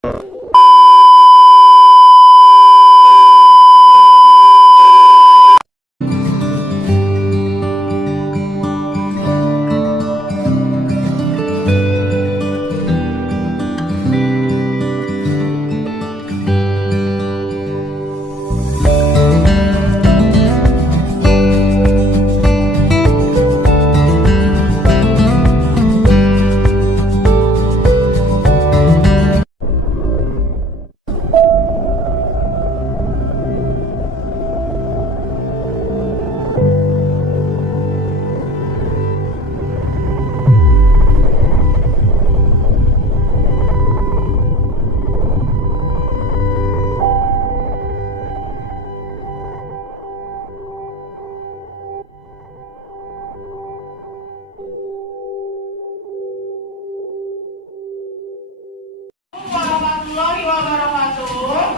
Warahmatullahi wabarakatuh.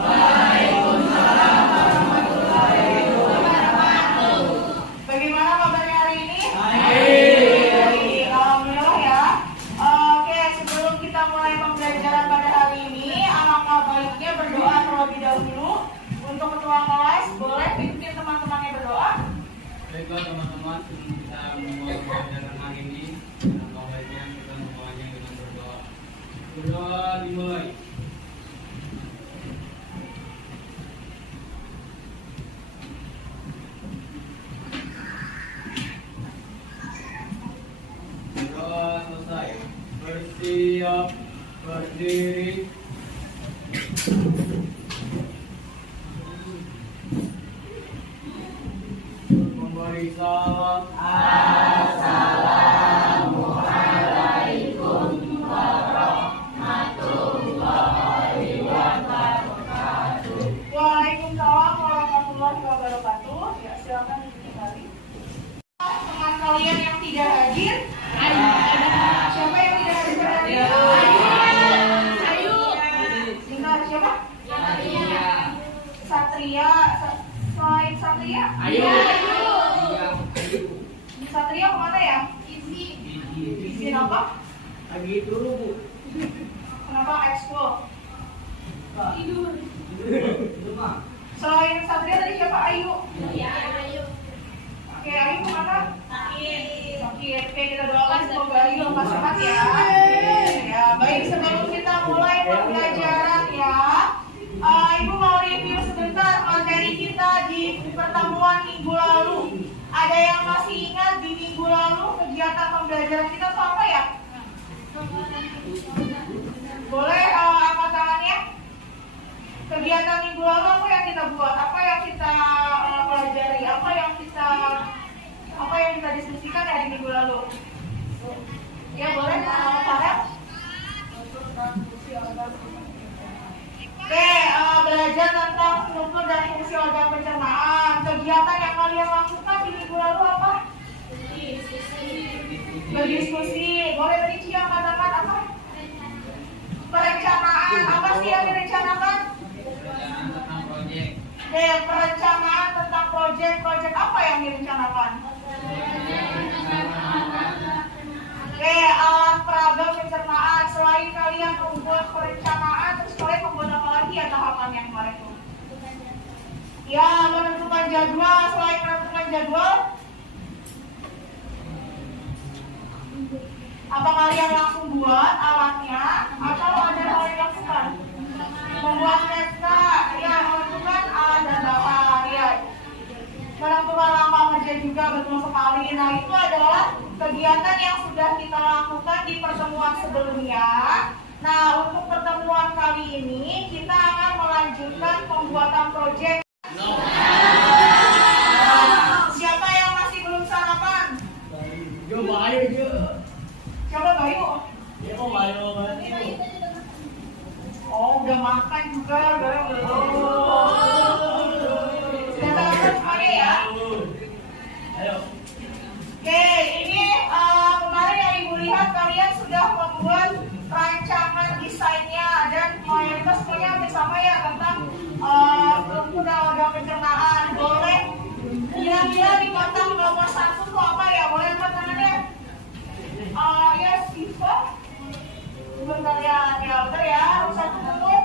Waalaikumsalam warahmatullahi wabarakatuh. Bagaimana kabarnya hari ini? Baik. Alhamdulillah ya. Oke, sebelum kita mulai pembelajaran pada hari ini, alangkah baiknya berdoa terlebih dahulu. Untuk ketua kelas, boleh pimpin teman-temannya berdoa. Baiklah teman-teman, sebelum kita memulai pembelajaran hari ini, alangkah baiknya kita memulainya dengan berdoa. Berdoa dimulai. Berdoa selesai. Bersiap, berdiri. Memberi salam. Assalamualaikum warahmatullahi wabarakatuh. Waalaikumsalam warahmatullahi wabarakatuh. Ya, silakan kembali. Teman kalian yang tidak hadir, siapa yang tidak hadir hari ini? Ayu. Benar, siapa? Satria. Selain Satria? Ayu. Satria kemana ya? Izin apa? Lagi dulu, Bu. Kenapa expo? Tidur. Selain Satria tadi siapa? Ayu. Ayu. Oke, Ayu kemana? Sakit. Sakit. Oke, kita doakan semoga Ayu lekas sehat ya. Ya, baik, sebelum kita mulai pembelajaran ya, Ibu mau review sebentar materi kita di pertemuan minggu lalu. Ada yang masih ingat di minggu lalu kegiatan pembelajaran kita itu apa ya? Boleh angkat tangannya? Kegiatan minggu lalu apa yang kita buat? Apa yang kita pelajari? Apa yang kita diskusikan ya di minggu lalu? Ya boleh, Farel. Oke, belajar tentang struktur dan fungsi organ pencernaan. Kegiatan yang kalian lakukan di minggu lalu apa? Berdiskusi. Boleh tadi Cia katakan apa? Perencanaan. Apa sih yang direncanakan? Perencanaan tentang proyek. Perencanaan tentang proyek apa yang direncanakan? Alat peraga pencernaan. Selain kalian membuat perencanaan, terus kalian membuat apa lagi ya tahapan yang kemarin itu? Ya, menentukan jadwal. Selain menentukan jadwal, apa kalian langsung buat alatnya atau ada hal yang dilakukan? Membuat naskah, ya, menentukan alat dan bahan, ya. Menentukan langkah kerja juga, betul sekali. Nah, itu adalah kegiatan yang sudah kita lakukan di pertemuan sebelumnya. Nah, untuk pertemuan kali ini kita akan melanjutkan pembuatan proyek. Siapa yang masih belum sarapan? Siapa Bayu? Oh, udah makan juga, belum. Sudah sarapan semuanya ya? Oke, ini kemarin yang Ibu lihat kalian sudah membuat rancangan desainnya dan mayoritas semuanya hampir sama ya tentang struktur dan organ pencernaan. Boleh kira-kira di kotak nomor 1 itu apa ya? Boleh angkat tangannya? Ya, sifat. Bentar ya, bentar ya. Nomor 1 dulu.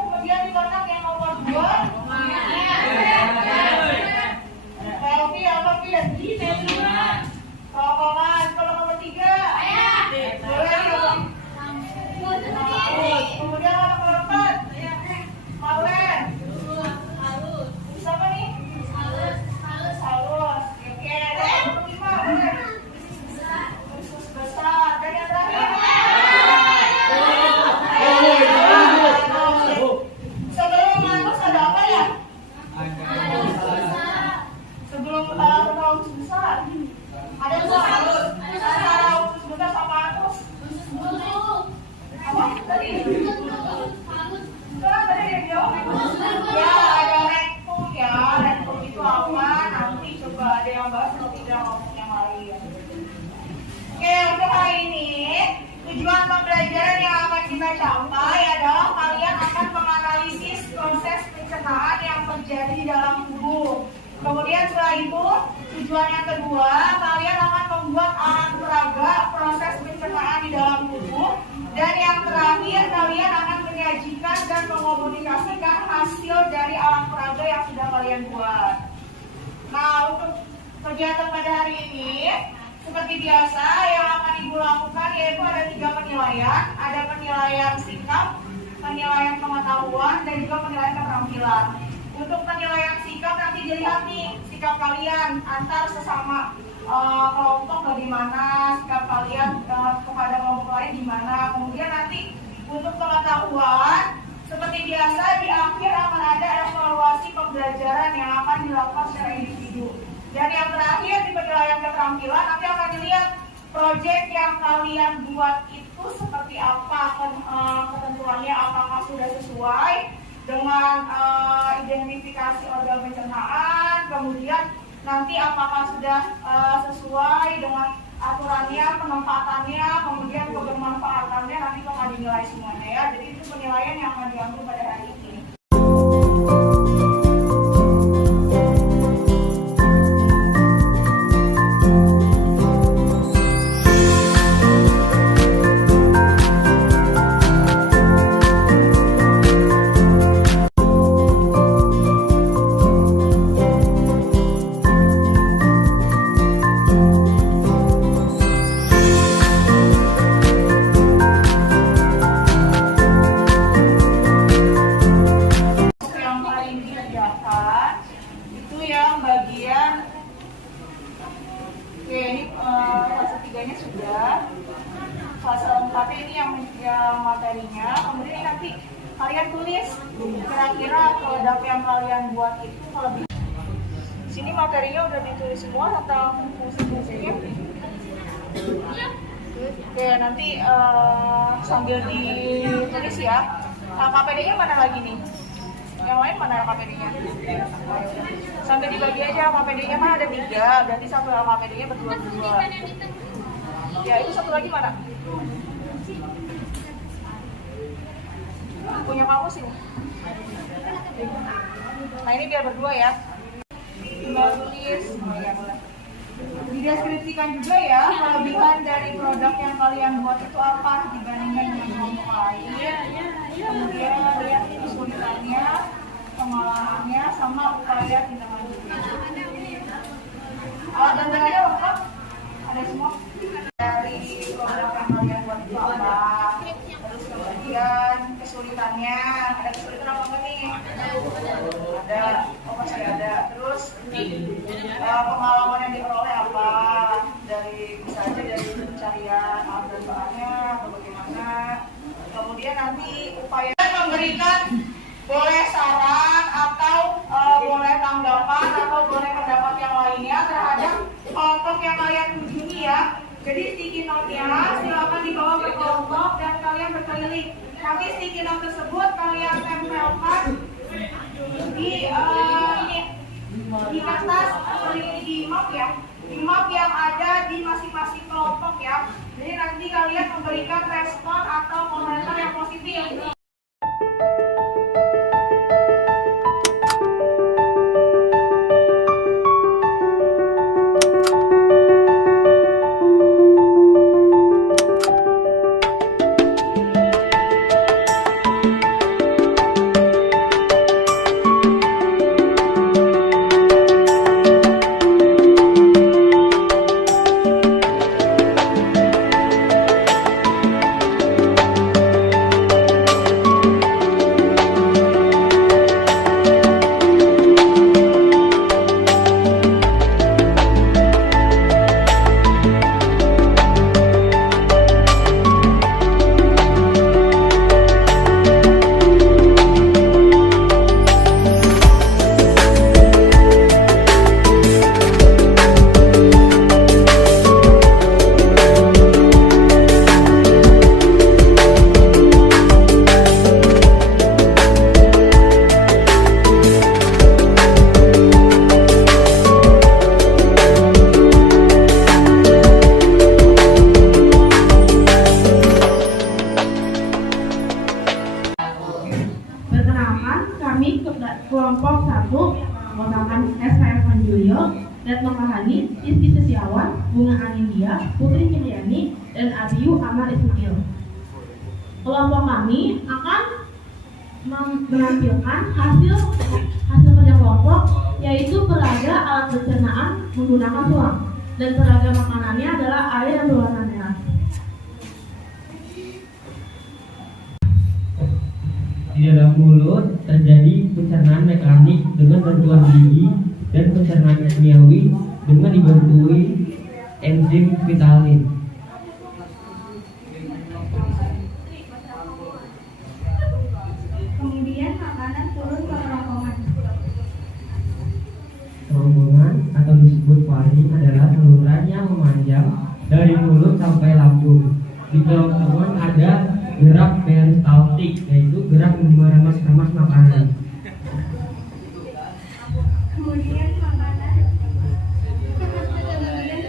kita capai adalah kalian akan menganalisis proses pencernaan yang terjadi di dalam tubuh. Kemudian setelah itu, tujuan yang kedua, kalian akan membuat alat peraga proses pencernaan di dalam tubuh. Dan yang terakhir, kalian akan menyajikan dan mengomunikasikan hasil dari alat peraga yang sudah kalian buat. Nah, untuk kegiatan pada hari ini, seperti biasa yang akan Ibu lakukan yaitu ada 3 penilaian. Ada penilaian sikap, penilaian pengetahuan, dan juga penilaian keterampilan. Untuk penilaian sikap nanti dilihat nih sikap kalian antar sesama kelompok bagaimana, sikap kalian kepada kelompok lain gimana. Kemudian nanti untuk pengetahuan seperti biasa di akhir akan ada evaluasi pembelajaran yang akan dilakukan secara individu. Dan yang terakhir di penilaian keterampilan nanti akan dilihat proyek yang kalian buat itu seperti apa ketentuannya, apakah sudah sesuai dengan identifikasi organ pencernaan, kemudian nanti apakah sudah sesuai dengan aturannya, penempatannya, kemudian kebermanfaatannya nanti akan dinilai semuanya ya. Jadi itu penilaian yang akan diambil pada hari ini. Fase 4 ini yang materinya. Kemudian ini nanti kalian tulis kira-kira produk yang kalian buat itu kalau bisa. Sini materinya udah ditulis semua tentang fungsi-fungsinya. Oke, nanti sambil ditulis ya. Nah, KPD-nya mana lagi nih? Yang lain mana KPD-nya? Sambil dibagi aja KPD-nya kan ada 3, berarti satu KPD-nya berdua-dua. Ya, itu satu lagi mana? Punya kamu sih. Nah, ini biar berdua ya. Tinggal tulis. Dideskripsikan juga ya kelebihan dari produk yang kalian buat itu apa dibandingkan dengan kelompok lain. Kemudian lihat kesulitannya, pengalamannya, sama upaya tindak lanjutnya. Dan tadi lengkap, ada semua dari produk yang kalian buat itu apa. Terus kemudian kesulitannya, ada kesulitan apa enggak nih? Ada, oh pasti ada. Terus pengalaman yang diperoleh apa? Dari bisa aja dari pencarian alat dan bahannya atau bagaimana. Kemudian nanti upaya memberikan boleh saran atau boleh tanggapan atau boleh pendapat yang lainnya terhadap kelompok yang kalian kunjungi ya. Jadi sticky note-nya silakan dibawa berkelompok dan kalian berkeliling. Nanti sticky note tersebut kalian tempelkan di kertas atau di map ya. Di map yang ada di masing-masing kelompok ya. Jadi nanti kalian memberikan respon atau komentar yang positif. Perkenalkan, kami kelompok 1 menggunakan SKF Julio, Retno Kahani, Rizky Setiawan, Bunga Anindya, Putri Ciliani, dan Abiyu Amal Ismail. Kelompok kami akan menampilkan hasil kerja kelompok, yaitu peraga alat pencernaan menggunakan tulang, dan peraga makanannya adalah air yang berwarna merah. Di dalam mulut terjadi pencernaan mekanik dengan bantuan gigi dan pencernaan kimiawi dengan dibantui enzim vitalin. Kemudian makanan turun ke kerongkongan. Kerongkongan atau disebut faring adalah saluran yang memanjang dari mulut sampai lambung. Di kerongkongan ada gerak peristaltik, yaitu gerak meremas-remas makanan. Kemudian makanan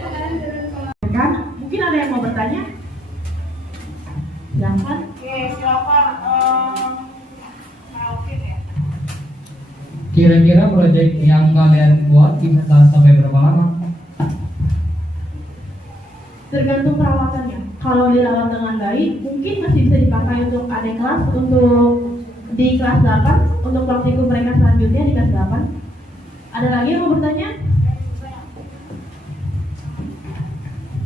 turun ke mungkin ada yang mau bertanya? Silakan. Oke, silakan. Kira-kira proyek yang kalian buat bisa tahan sampai berapa lama? Tergantung perawatannya. Kalau dirawat dengan baik, mungkin masih bisa dipakai untuk adik kelas, untuk di kelas 8, untuk praktikum mereka selanjutnya di kelas 8. Ada lagi yang mau bertanya?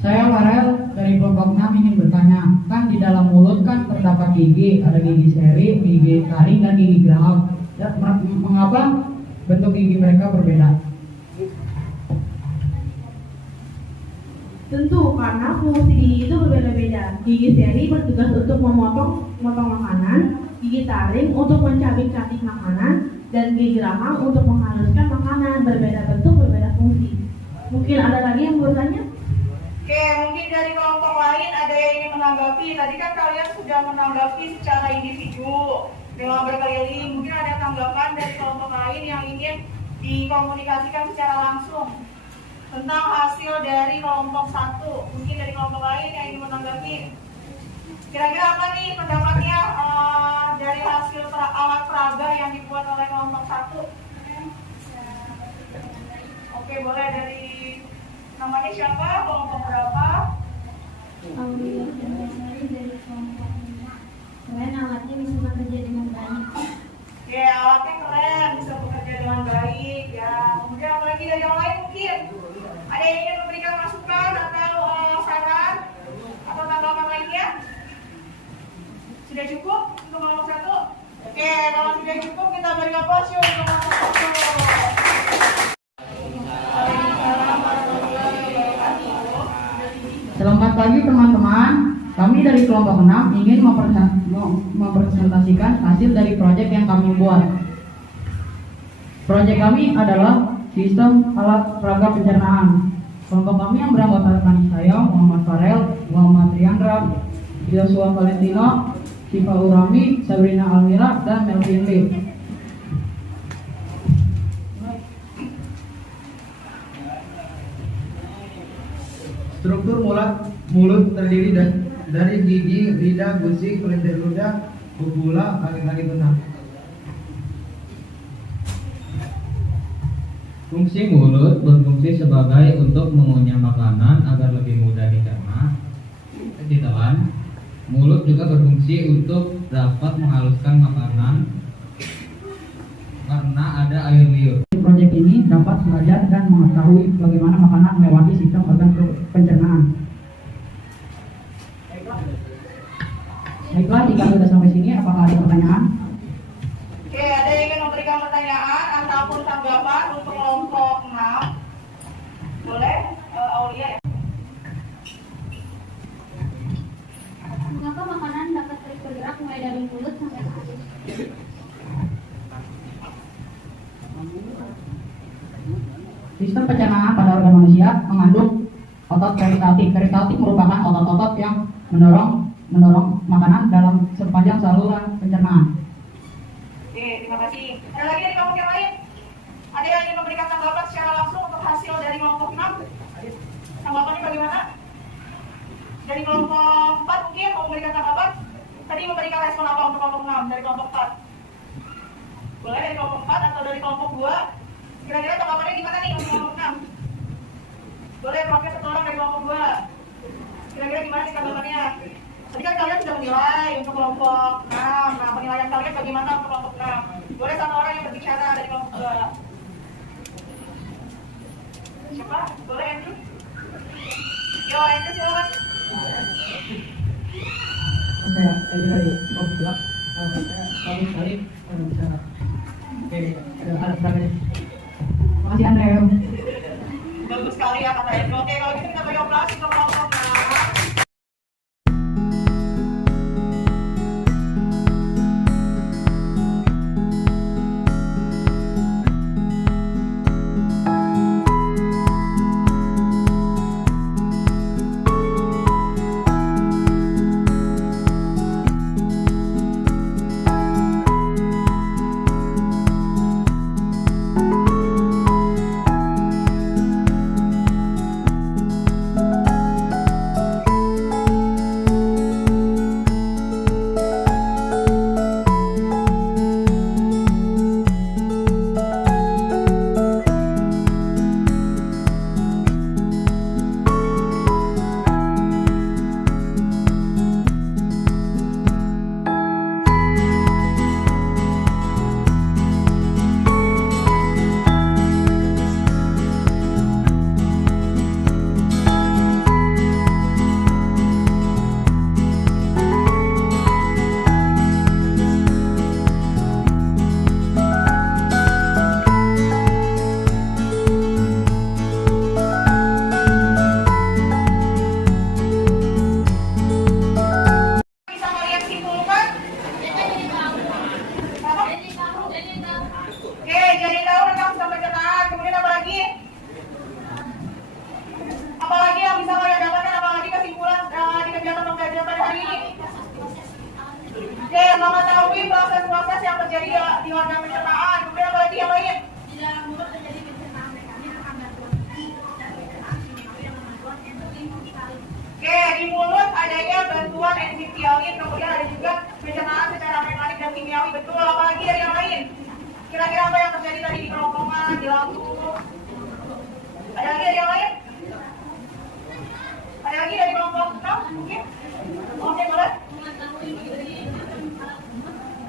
Saya Farel dari kelompok 6 ingin bertanya, kan di dalam mulut kan terdapat gigi, ada gigi seri, gigi taring, dan gigi geraham. Ya, mengapa bentuk gigi mereka berbeda? Tentu karena fungsi gigi itu berbeda-beda. Gigi seri bertugas untuk memotong makanan, gigi taring untuk mencabik-cabik makanan, dan gigi geraham untuk menghaluskan makanan. Berbeda bentuk, berbeda fungsi. Mungkin ada lagi yang bertanya? Oke, mungkin dari kelompok lain ada yang ingin menanggapi. Tadi kan kalian sudah menanggapi secara individu dengan berkeliling. Mungkin ada tanggapan dari kelompok lain yang ingin dikomunikasikan secara langsung tentang hasil dari kelompok 1. Mungkin dari kelompok lain yang ingin menanggapi. Kira-kira apa nih pendapatnya dari hasil alat peraga yang dibuat oleh kelompok 1? Oke, boleh dari namanya siapa? Kelompok berapa? Aulia Sari dari kelompok 5. Keren, alatnya bisa bekerja dengan baik. Ya, alatnya keren, bisa bekerja dengan baik ya. Kemudian apa lagi dari yang lain mungkin? Ada yang ingin memberikan masukan atau saran atau tanggapan lainnya? Sudah cukup untuk kelompok 1? Oke, kalau sudah cukup kita beri aplaus untuk kelompok 1. Selamat pagi teman-teman, kami dari kelompok 6 ingin mempresentasikan hasil dari proyek yang kami buat. Proyek kami adalah sistem alat peraga pencernaan. Kelompok kami yang beranggotakan saya, Muhammad Farel, Muhammad Triandra, Joshua Valentino, Siva Urami, Sabrina Almira, dan Melvin Lee. Struktur mulut terdiri dari gigi, lidah, gusi, kelenjar ludah, bubula, kaki-kaki benak. Fungsi mulut berfungsi sebagai untuk mengunyah makanan agar lebih mudah dicerna. Ditelan. Mulut juga berfungsi untuk dapat menghaluskan makanan karena ada air liur. Proyek ini dapat belajar dan mengetahui bagaimana makanan melewati sistem organ pencernaan. Baiklah, jika sudah sampai sini, apakah ada pertanyaan? Oke, ada yang ingin memberikan pertanyaan ataupun tanggapan untuk kelompok 6? Boleh, Aulia ya? Mengapa makanan dapat terus bergerak mulai dari mulut sampai ke alis? Sistem pencernaan pada organ manusia mengandung otot peristaltik. Peristaltik merupakan otot-otot yang mendorong makanan dalam sepanjang saluran pencernaan. Oke, terima kasih. Ada lagi dari kelompok yang lain? Ada yang ingin memberikan tanggapan secara langsung untuk hasil dari kelompok 6? Tanggapannya bagaimana? Dari kelompok 4 mungkin mau memberikan tanggapan? Tadi memberikan respon apa untuk kelompok 6 dari kelompok 4? Boleh dari kelompok 4 atau dari kelompok 2. Kira-kira tanggapannya gimana nih untuk kelompok 6? Boleh pakai satu orang dari kelompok 2. Kira-kira gimana sih tanggapannya? Tadi kan kalian sudah menilai untuk kelompok 6. Nah, penilaian kalian bagaimana untuk kelompok 6? Boleh satu orang yang berbicara dari kelompok 2. Siapa? Boleh Andrew? Yo, Andrew silakan. Saya dari kelompok 2. Saya sekali bicara. Oke, ada alat peraganya. Makasih Andrew. Bagus sekali ya kata Andrew. Oke, kalau gitu kita beri operasi ke kelompok 6. Mengetahui proses-proses yang terjadi di organ pencernaan. Kemudian apa lagi yang lain? Oke, di mulut adanya bantuan enzim tialin, kemudian ada juga pencernaan secara mekanik dan kimiawi. Betul, apa lagi dari yang lain? Kira-kira apa yang terjadi tadi di kerongkongan, di lambung? Ada lagi dari yang lain? Ada lagi dari kelompok 6? Mungkin? Oke, boleh?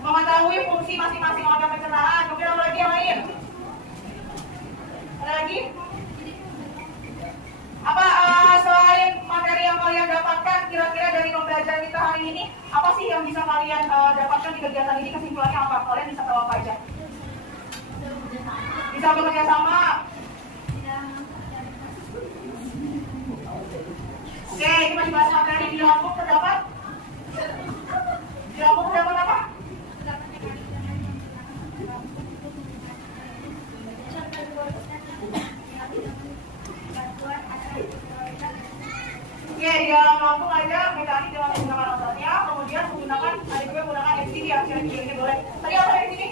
Mengetahui fungsi masing-masing organ pencernaan. Kemudian apa lagi yang lain? Ada lagi? Apa selain materi yang kalian dapatkan, kira-kira dari pembelajaran kita hari ini, apa sih yang bisa kalian dapatkan di kegiatan ini? Kesimpulannya apa? Kalian bisa tahu apa aja? Bisa bekerja sama. Oke, kita masih bahas materi. Di lambung terdapat? Di lambung terdapat apa? Oke, di dalam lambung ada mekanik dengan menggunakan ototnya, kemudian menggunakan ada juga menggunakan FCD yang ini boleh. Tadi apa dari sini?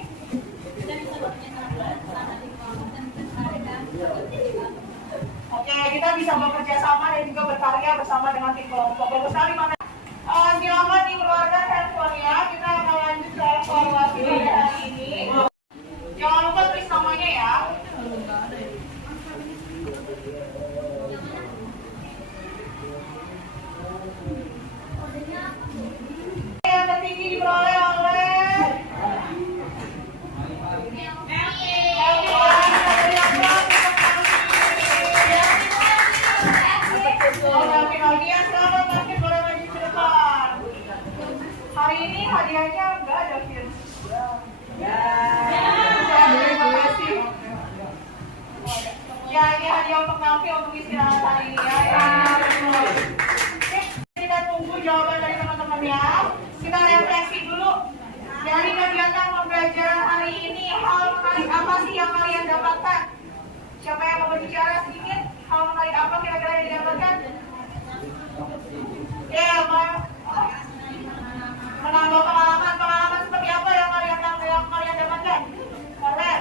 Oke, kita bisa bekerja sama dan juga berkarya bersama dengan tim kelompok. Bagus sekali mana? Selamat dikeluarkan handphonenya. Kita akan lanjut ke evaluasi pada hari ini. Jangan lupa tulis namanya ya. Yang tertinggi diperoleh oleh hari ini hadiahnya enggak ada Fir. Terima kasih. Ya, ini hadiah untuk Melvi untuk istirahat hari ini ya. Kita tunggu jawaban dari teman-temannya. Kita refleksi dulu. Dari kegiatan pembelajaran hari ini, hal menarik apa sih yang kalian dapatkan? Siapa yang mau berbicara sedikit? Hal menarik apa kira-kira yang didapatkan? Ya, menambah pengalaman seperti apa yang kalian dapatkan? Boleh?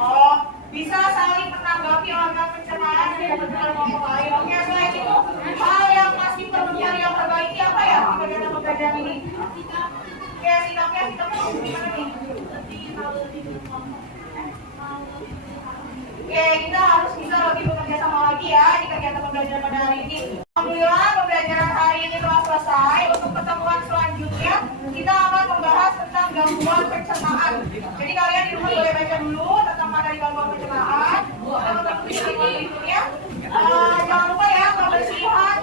Oh, bisa saling menanggapi organ pencernaan dan kebutuhan kelompok lain. Oke, selain itu, hal yang masih perlu yang perbaiki apa ya di kegiatan pembelajaran ini? Oke, sikapnya gimana nih? Oke, kita harus bisa lebih bekerja sama lagi ya di kegiatan pembelajaran pada hari ini. Alhamdulillah pembelajaran hari ini telah selesai. Untuk pertemuan selanjutnya kita akan membahas tentang gangguan pencernaan. Jadi kalian di rumah boleh baca dulu tentang materi gangguan pencernaan. Dan untuk berikutnya, jangan lupa ya kebersihan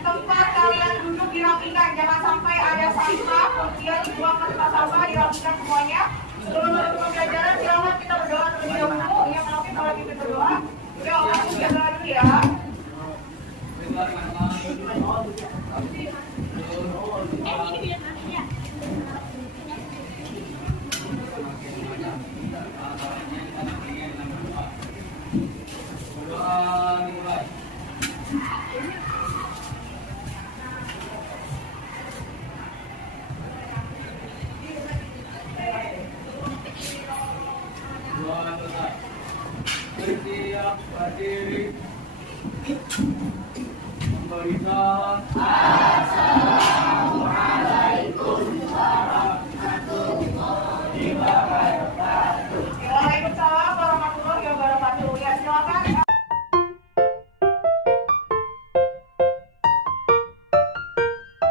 tempat kalian duduk dirapikan. Jangan sampai ada sampah kemudian dibuang ke tempat sampah, dirapikan semuanya. Sebelum pembelajaran silakan kita berdoa terlebih dahulu. Yang maafin kalau kita berdoa. Oke, aku jaga dulu ya. Bersiap berdiri, memberikan